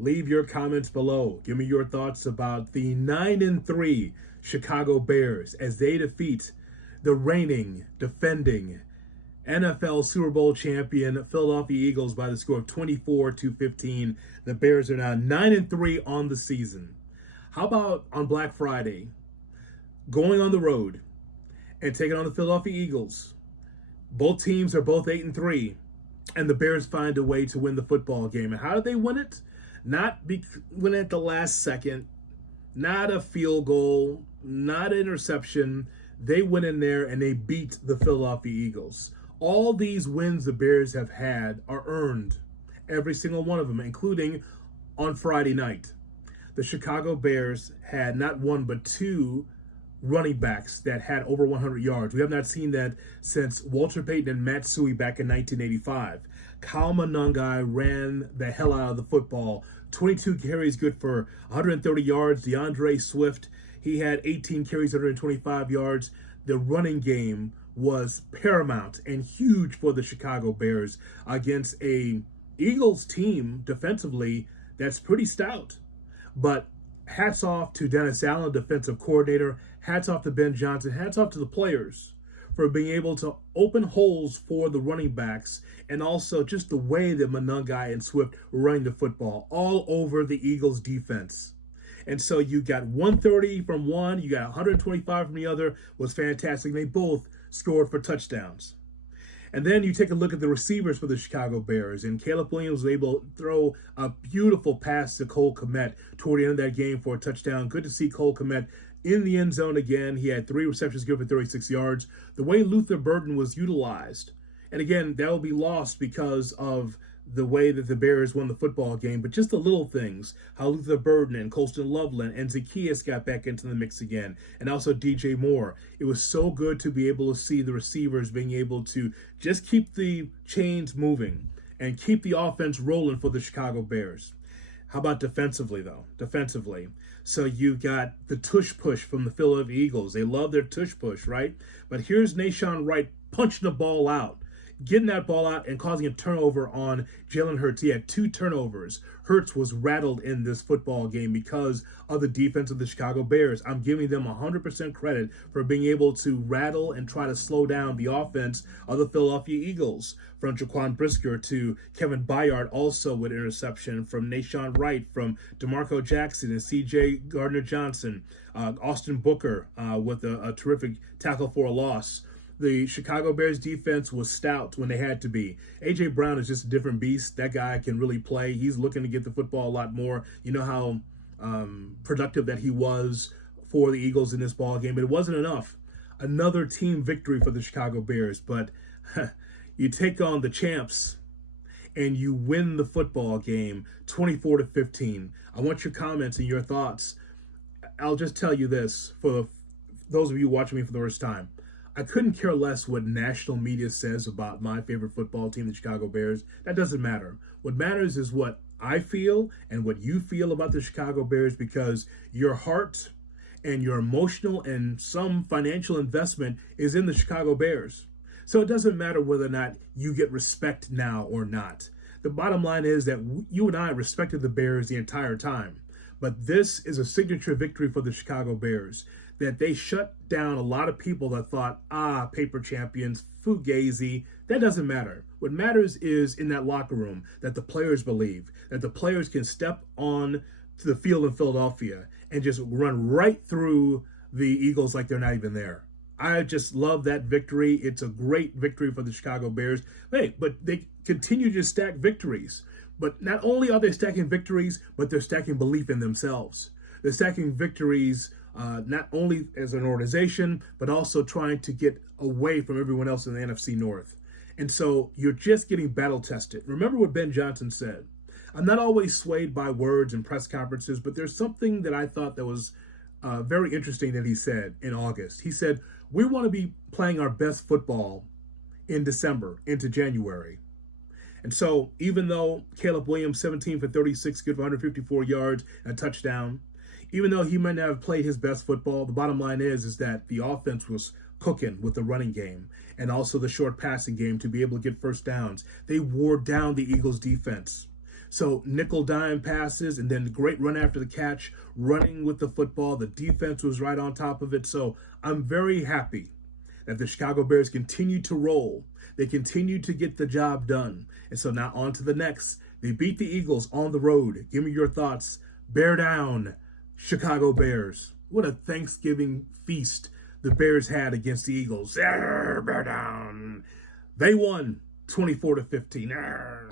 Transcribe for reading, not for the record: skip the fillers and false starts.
Leave your comments below. Give me your thoughts about the 9-3 Chicago Bears as they defeat the reigning, defending NFL Super Bowl champion Philadelphia Eagles by the score of 24-15. The Bears are now 9-3 on the season. How about on Black Friday, going on the road and taking on the Philadelphia Eagles? Both teams are both 8-3, and the Bears find a way to win the football game. And how did they win it? Win it at the last second, not a field goal, not an interception. They went in there and they beat the Philadelphia Eagles. All these wins the Bears have had are earned, every single one of them, including on Friday night. The Chicago Bears had not one but two running backs that had over 100 yards. We have not seen that since Walter Payton and Matt Suhey back in 1985. Kyle Monangai ran the hell out of the football. 22 carries, good for 130 yards. DeAndre Swift, he had 18 carries, 125 yards. The running game was paramount and huge for the Chicago Bears against a Eagles team defensively that's pretty stout. But hats off to Dennis Allen, defensive coordinator. Hats off to Ben Johnson. Hats off to the players for being able to open holes for the running backs, and also just the way that Monangai and Swift were running the football all over the Eagles defense. And so you got 130 from one, you got 125 from the other, was fantastic. They both scored for touchdowns. And then you take a look at the receivers for the Chicago Bears, and Caleb Williams was able to throw a beautiful pass to Cole Kmet toward the end of that game for a touchdown. Good to see Cole Kmet in the end zone again. He had 3 receptions, good for 36 yards. The way Luther Burden was utilized, and again, that will be lost because of the way that the Bears won the football game, but just the little things, how Luther Burden and Colston Loveland and Zacchaeus got back into the mix again, and also DJ Moore. It was so good to be able to see the receivers being able to just keep the chains moving and keep the offense rolling for the Chicago Bears. How about defensively, though? Defensively. So you got the tush push from the Philadelphia Eagles. They love their tush push, right? But here's Nahshon Wright punching the ball out, getting that ball out and causing a turnover on Jalen Hurts. He had 2 turnovers. Hurts was rattled in this football game because of the defense of the Chicago Bears. I'm giving them 100% credit for being able to rattle and try to slow down the offense of the Philadelphia Eagles. From Jaquan Brisker to Kevin Byard, also with interception, from Nahshon Wright, from DeMarco Jackson and C.J. Gardner-Johnson, Austin Booker with a terrific tackle for a loss. The Chicago Bears defense was stout when they had to be. A.J. Brown is just a different beast. That guy can really play. He's looking to get the football a lot more. You know how productive that he was for the Eagles in this ball game, but it wasn't enough. Another team victory for the Chicago Bears, but you take on the champs and you win the football game 24-15. I want your comments and your thoughts. I'll just tell you this for those of you watching me for the first time. I couldn't care less what national media says about my favorite football team, the Chicago Bears. That doesn't matter. What matters is what I feel and what you feel about the Chicago Bears, because your heart and your emotional and some financial investment is in the Chicago Bears. So it doesn't matter whether or not you get respect now or not. The bottom line is that you and I respected the Bears the entire time. But this is a signature victory for the Chicago Bears, that they shut down a lot of people that thought, paper champions, fugazi. That doesn't matter. What matters is in that locker room that the players believe, that the players can step on to the field in Philadelphia and just run right through the Eagles like they're not even there. I just love that victory. It's a great victory for the Chicago Bears. Hey, but they continue to stack victories. But not only are they stacking victories, but they're stacking belief in themselves. They're stacking victories not only as an organization, but also trying to get away from everyone else in the NFC North. And so you're just getting battle tested. Remember what Ben Johnson said. I'm not always swayed by words and press conferences, but there's something that I thought that was very interesting that he said in August. He said, we want to be playing our best football in December into January. And so even though Caleb Williams, 17 for 36, good for 154 yards and a touchdown, even though he might not have played his best football, the bottom line is that the offense was cooking with the running game and also the short passing game to be able to get first downs. They wore down the Eagles defense. So nickel dime passes and then great run after the catch, running with the football. The defense was right on top of it. So I'm very happy that the Chicago Bears continue to roll. They continue to get the job done. And so now on to the next. They beat the Eagles on the road. Give me your thoughts. Bear down, Chicago Bears. What a Thanksgiving feast the Bears had against the Eagles. Bear down. They won 24-15.